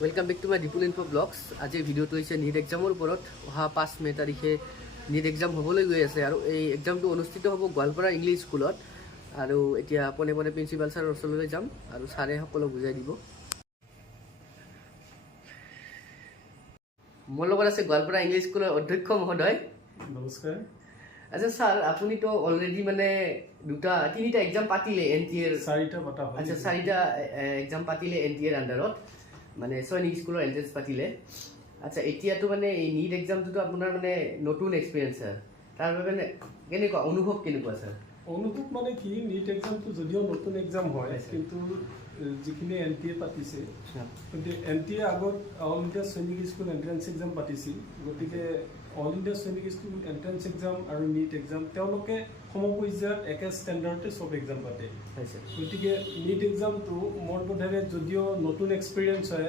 Welcome back to my Dipul info blogs. আজিৰ ভিডিঅ'টো হৈছে নীট এক্সামৰ ওপৰত। অহা 5 মে তাৰিখে নীট এক্সাম হ'বলৈ গৈ আছে আৰু এই এক্সামটো অনুষ্ঠিত হ'ব গোৱালপাৰা ইংলিছ স্কুলত। আৰু এতিয়া পোনে পোনে প্ৰিন্সিপাল ছাৰৰ ওচৰলৈ যাম আৰু ছাৰে সকলো বুজাই দিব। মোৰ লগত আছে গোৱালপাৰা ইংলিছ স্কুলৰ অধ্যক্ষ মহোদয়। নমস্কাৰ। আচ্ছা ছাৰ, আপুনিতো অলৰেডি মানে তিনিটা এক্সাম পাতিলে NTA-ৰ। চাৰিটা পতা হ'ল। আচ্ছা, চাৰিটা এক্সাম পাতিলে NTA-ৰ আণ্ডাৰত, মানে সৈনিক স্কুলৰ এন্ট্ৰেন্স পাতিলে। আচ্ছা, এতিয়াতো মানে এই নীট এক্সামটোতো আপোনাৰ মানে নতুন এক্সপিৰিয়েঞ্চ ছাৰ। তাৰ বাবে মানে কেনেকুৱা অনুভৱ কেনেকুৱা ছাৰ? অনুভৱ মানে কি, নীট এক্সামটো যদিও নতুন এক্সাম হয়, কিন্তু যিখিনি NTA পাতিছে, কিন্তু NTA আগত অল ইণ্ডিয়া সৈনিক স্কুল এণ্ট্ৰেন্স এক্সাম পাতিছিল। গতিকে অল ইণ্ডিয়া সৈনিক স্কুল এণ্ট্ৰেন্স এক্সাম আৰু নীট এক্সাম তেওঁলোকে সমপৰ্যায়ত একে ষ্টেণ্ডাৰ্ডতে চব এক্সাম পাতে। গতিকে নীট এক্সামটো মোৰ বোধেৰে যদিও নতুন এক্সপিৰিয়েঞ্চ হয়,